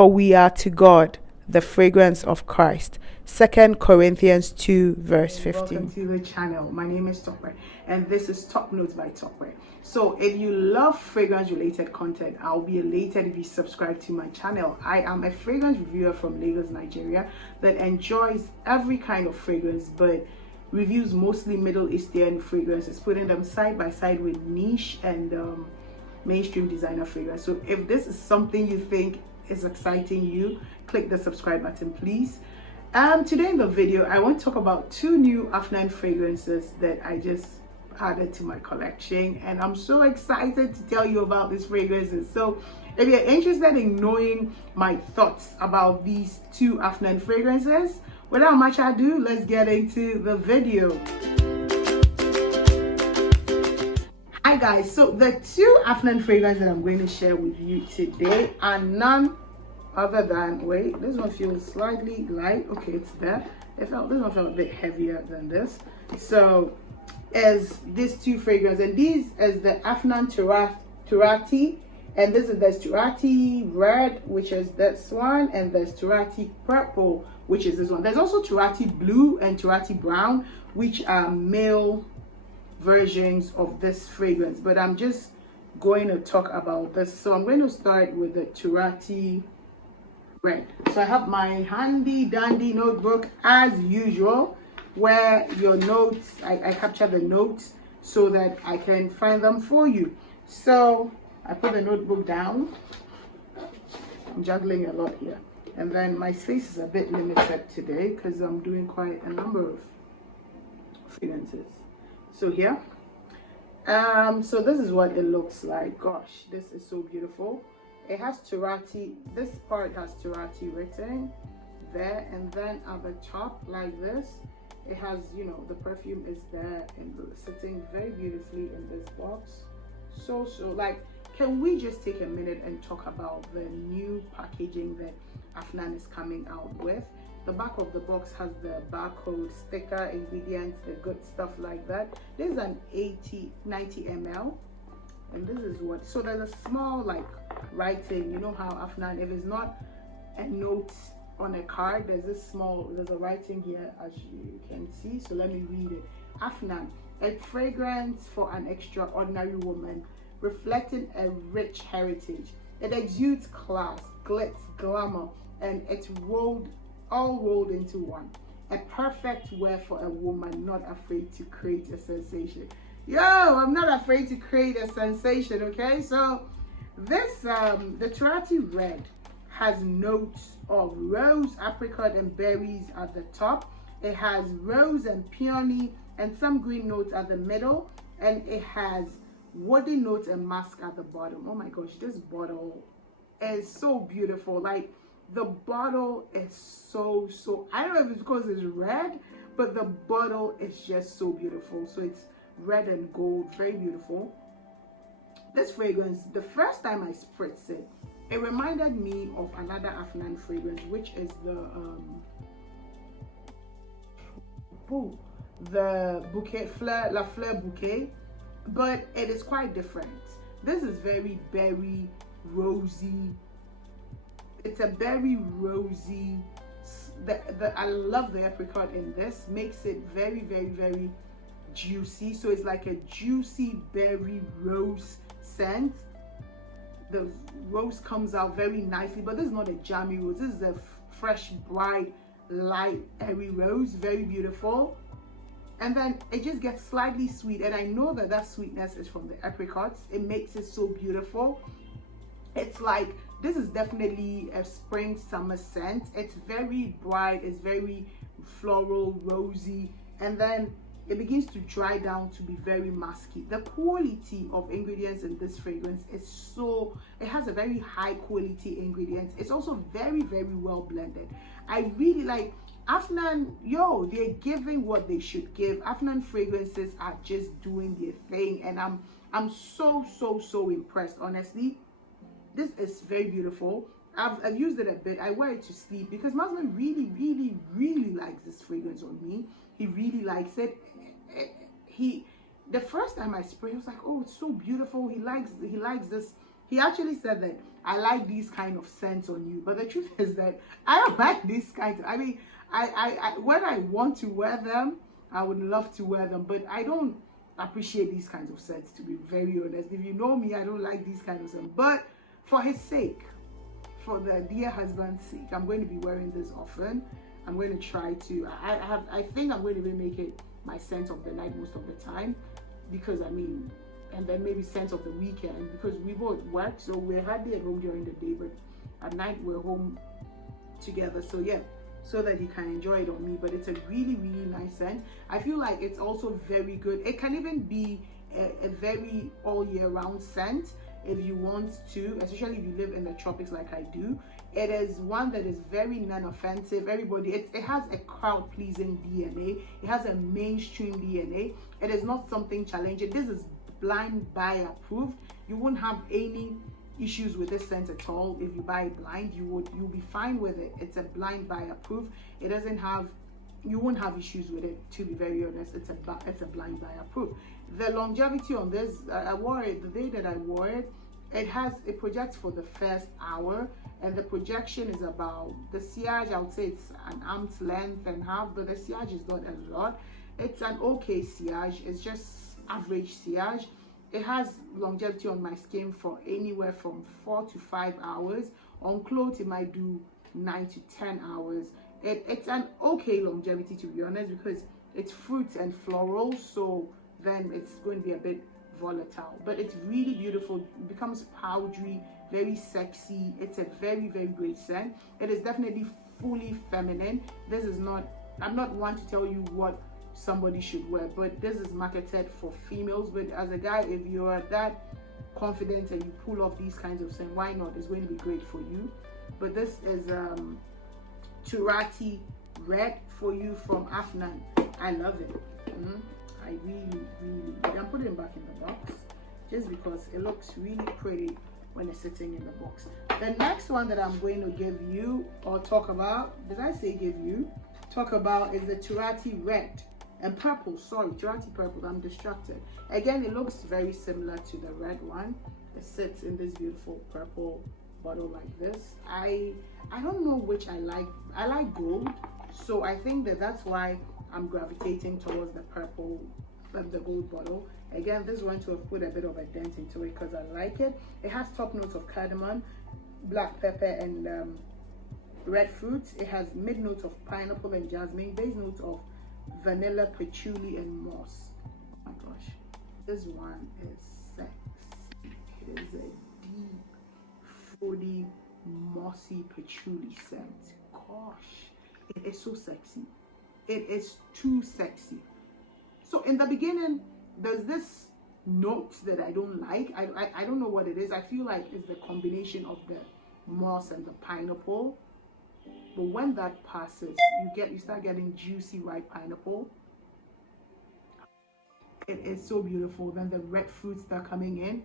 For we are to God the fragrance of Christ. 2 Corinthians 2 verse 15. Welcome to the channel. My name is Tokwe and this is Top Notes by Tokwe. So if you love fragrance related content, I'll be elated if you subscribe to my channel. I am a fragrance reviewer from Lagos, Nigeria that enjoys every kind of fragrance but reviews mostly Middle Eastern fragrances, putting them side by side with niche and mainstream designer fragrance. So if this is something you think is exciting you, click the subscribe button please. Today in the video I want to talk about two new Afnan fragrances that I just added to my collection, and I'm so excited to tell you about these fragrances. So if you're interested in knowing my thoughts about these two Afnan fragrances, without much ado, let's get into the video. Hi guys, so the two Afnan fragrances that I'm going to share with you today are none other than, wait, this one feels slightly light. Okay, it's there. This one felt a bit heavier than this. So as these two fragrances, and these is the Afnan Turathi, and this is the Turathi Red, which is this one, and there's Turathi Purple, which is this one. There's also Turathi Blue and Turathi Brown, which are male versions of this fragrance, but I'm just going to talk about this. So I'm going to start with the Turathi Red. So I have my handy dandy notebook as usual, where your notes, I capture the notes so that I can find them for you. So I put the notebook down. I'm juggling a lot here, and then my space is a bit limited today because I'm doing quite a number of fragrances. So here, so this is what it looks like. Gosh, this is so beautiful. It has Turathi, this part has Turathi written there, and then at the top like this, it has, you know, the perfume is there and sitting very beautifully in this box. So like, can we just take a minute and talk about the new packaging that Afnan is coming out with? The back of the box has the barcode, sticker, ingredients, the good stuff like that. This is an 90 ml, and this is what, so there's a small like writing. You know how Afnan, if it's not a note on a card, there's a writing here as you can see. So let me read it. Afnan, a fragrance for an extraordinary woman, reflecting a rich heritage. It exudes class, glitz, glamour, and it's all rolled into one. A perfect wear for a woman not afraid to create a sensation. Yo, I'm not afraid to create a sensation, okay? So this, the Turathi Red has notes of rose, apricot, and berries at the top. It has rose and peony and some green notes at the middle, and it has woody notes and musk at the bottom. Oh my gosh, this bottle is so beautiful. Like, the bottle is so, I don't know if it's because it's red, but the bottle is just so beautiful. So it's red and gold, very beautiful. This fragrance, the first time I spritzed it, it reminded me of another Afnan fragrance, which is the bouquet, La Fleur Bouquet, but it is quite different. This is very berry, rosy. It's a very rosy, I love the apricot in this, makes it very, very juicy. So it's like a juicy berry rose scent. The rose comes out very nicely, but this is not a jammy rose. This is a fresh, bright, light, airy rose, very beautiful. And then it just gets slightly sweet, and I know that that sweetness is from the apricots. It makes it so beautiful. It's like, this is definitely a spring summer scent. It's very bright, it's very floral, rosy, and then it begins to dry down to be very musky. The quality of ingredients in this fragrance is so, it has a very high quality ingredients. It's also very well blended. I really like Afnan. Yo, they're giving what they should give. Afnan fragrances are just doing their thing, and I'm so impressed, honestly. This is very beautiful. I've used it a bit. I wear it to sleep because my husband really likes this fragrance on me. He really likes it. The first time I sprayed, I was like, oh, it's so beautiful. He likes this He actually said that I like these kind of scents on you, but the truth is that I don't like these kinds. I mean, I when I want to wear them, I would love to wear them, but I don't appreciate these kinds of scents, to be very honest. If you know me, I don't like these kinds of scents. But for his sake, for the dear husband's sake, I'm going to be wearing this often. I'm going to try to. I think I'm going to make it my scent of the night most of the time, because I mean, and then maybe scent of the weekend, because we both work, so we're hardly at home during the day, but at night we're home together. So yeah, so that he can enjoy it on me. But it's a really nice scent. I feel like it's also very good. It can even be a very all year round scent if you want to, especially if you live in the tropics like I do. It is one that is very non-offensive. Everybody, it has a crowd pleasing DNA. It has a mainstream DNA. It is not something challenging. This is blind buy approved. You won't have any issues with this scent at all. If you buy it blind, you'll be fine with it. It's a blind buy approved. It doesn't have, you won't have issues with it, to be very honest. It's a blind buy approved. The longevity on this, I wore it the day that I wore it. It projects for the first hour, and the projection is about, the sillage, I would say it's an arm's length and half, but the sillage is not a lot. It's an okay sillage. It's just average sillage. It has longevity on my skin for anywhere from 4 to 5 hours. On clothes, it might do 9 to 10 hours. It's an okay longevity, to be honest, because it's fruits and floral, so then it's going to be a bit volatile, but it's really beautiful. It becomes powdery, very sexy. It's a very great scent. It is definitely fully feminine. This is not, I'm not one to tell you what somebody should wear, but this is marketed for females. But as a guy, if you are that confident and you pull off these kinds of scent, why not? It's going to be great for you. But this is Turathi Red for you from Afnan. I love it. I really I'm putting it back in the box just because it looks really pretty when it's sitting in the box. The next one that I'm going to give you or talk about, did I say give you? Talk about is the Turathi Red and Purple. Sorry, Turathi Purple. I'm distracted. Again, it looks very similar to the red one. It sits in this beautiful purple bottle like this. I don't know which I like. I like gold, so I think that's why I'm gravitating towards the purple, the gold bottle. Again, this one to have put a bit of a dent into it because I like it. It has top notes of cardamom, black pepper, and red fruits. It has mid notes of pineapple and jasmine, base notes of vanilla, patchouli, and moss. Oh my gosh, this one is sexy. It is a deep, fruity, mossy patchouli scent. Gosh, it is so sexy. It is too sexy. So in the beginning, there's this note that I don't like. I don't know what it is. I feel like it's the combination of the moss and the pineapple. But when that passes, you start getting juicy ripe pineapple. It is so beautiful. Then the red fruits that are coming in.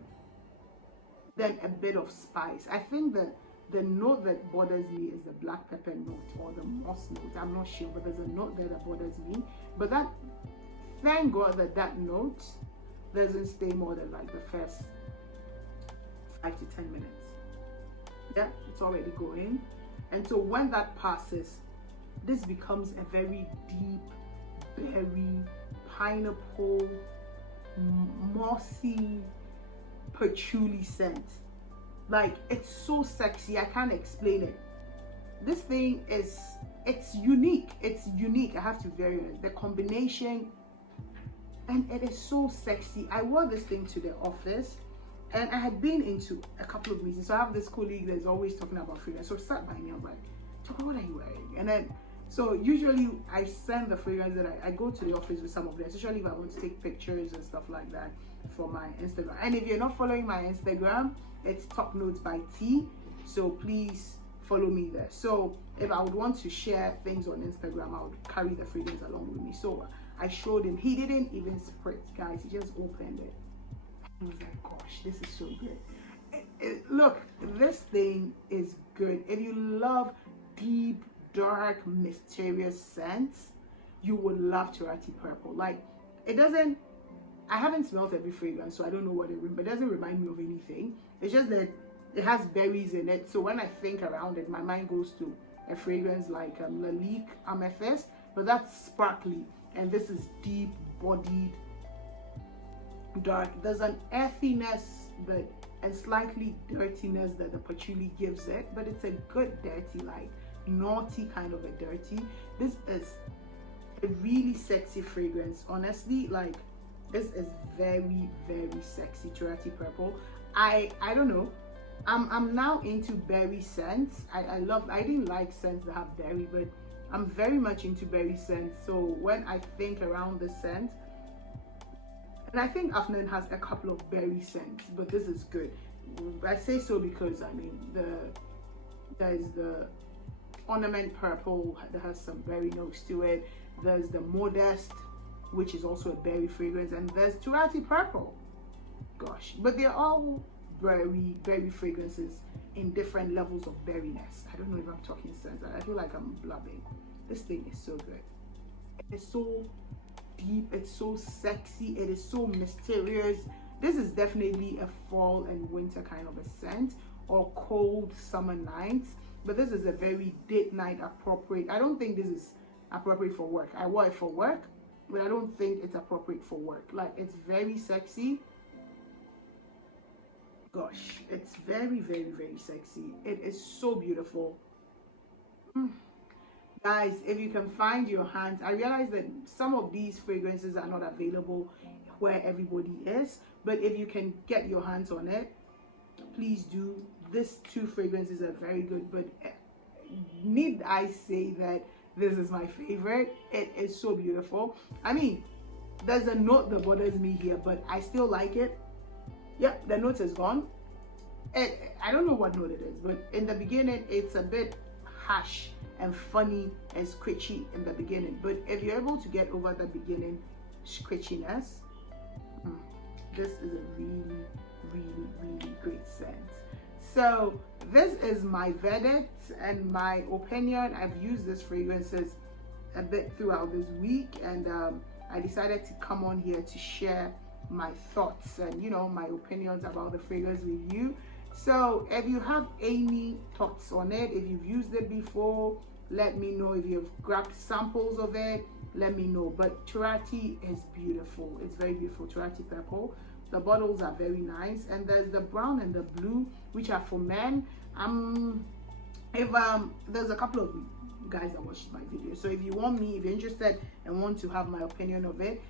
Then a bit of spice. I think that the note that bothers me is the black pepper note or the moss note. I'm not sure, but there's a note there that bothers me. But that, thank God that note doesn't stay more than like the first 5 to 10 minutes. Yeah, it's already going. And so when that passes, this becomes a very deep berry, pineapple, mossy, patchouli scent. Like, it's so sexy, I can't explain it. This thing is, it's unique. I have to be very honest. The combination, and it is so sexy. I wore this thing to the office, and I had been into a couple of meetings. So I have this colleague that's always talking about fragrance. So sat by me, I was like, Choco, what are you wearing? And then, so usually I send the fragrance that I go to the office with some of them, especially if I want to take pictures and stuff like that for my Instagram. And if you're not following my Instagram, it's Top Notes by T. So please follow me there. So if I would want to share things on Instagram, I would carry the fragrance along with me. So I showed him. He didn't even spritz, guys. He just opened it. I was like, gosh, this is so good. Look, this thing is good. If you love deep, dark, mysterious scents, you would love Turathi Purple. Like, it doesn't I haven't smelled every fragrance, so I don't know what it doesn't remind me of anything. It's just that it has berries in it, so when I think around it, my mind goes to a fragrance like Lalique Amethyst, but that's sparkly, and this is deep bodied, dark. There's an earthiness but and slightly dirtiness that the patchouli gives it, but it's a good dirty, like naughty kind of a dirty. This is a really sexy fragrance, honestly. Like, this is very, very sexy. Turathi Purple. I don't know, I'm now into berry scents. I didn't like scents that have berry, but I'm very much into berry scents. So when I think around the scent, and I think Afnan has a couple of berry scents, but this is good. I say so because, I mean, there's the Ornament Purple that has some berry notes to it. There's the Modest, which is also a berry fragrance, and there's Turathi Purple. Gosh, but they're all berry fragrances in different levels of berryness. I don't know if I'm talking sense. I feel like I'm blubbing. This thing is so good. It's so deep, it's so sexy, it is so mysterious. This is definitely a fall and winter kind of a scent, or cold summer nights, but this is a very date night appropriate. I don't think this is appropriate for work. I wore it for work, but I don't think it's appropriate for work. Like, it's very sexy. Gosh, it's very, very, very sexy. It is so beautiful. Guys, if you can find your hands, I realize that some of these fragrances are not available where everybody is, but if you can get your hands on it, please do. These two fragrances are very good, but need I say that this is my favorite? It is so beautiful. I mean, there's a note that bothers me here, but I still like it. Yep, the note is gone. I don't know what note it is, but in the beginning, it's a bit harsh and funny and scritchy in the beginning. But if you're able to get over the beginning scritchiness, this is a really, really, really great scent. So this is my verdict and my opinion. I've used these fragrances a bit throughout this week, and I decided to come on here to share my thoughts and, you know, my opinions about the fragrance with you. So if you have any thoughts on it, if you've used it before, let me know. If you've grabbed samples of it, let me know. But Turathi is beautiful. It's very beautiful. Turathi Purple. The bottles are very nice, and there's the brown and the blue, which are for men. There's a couple of guys that watched my video, so if you're interested and want to have my opinion of it,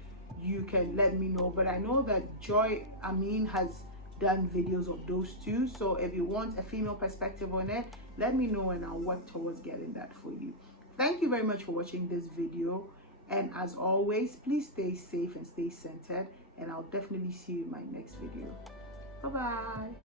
you can let me know. But I know that Joy Amin has done videos of those two, so if you want a female perspective on it, let me know and I'll work towards getting that for you. Thank you very much for watching this video, and as always, please stay safe and stay centered, and I'll definitely see you in my next video. Bye bye.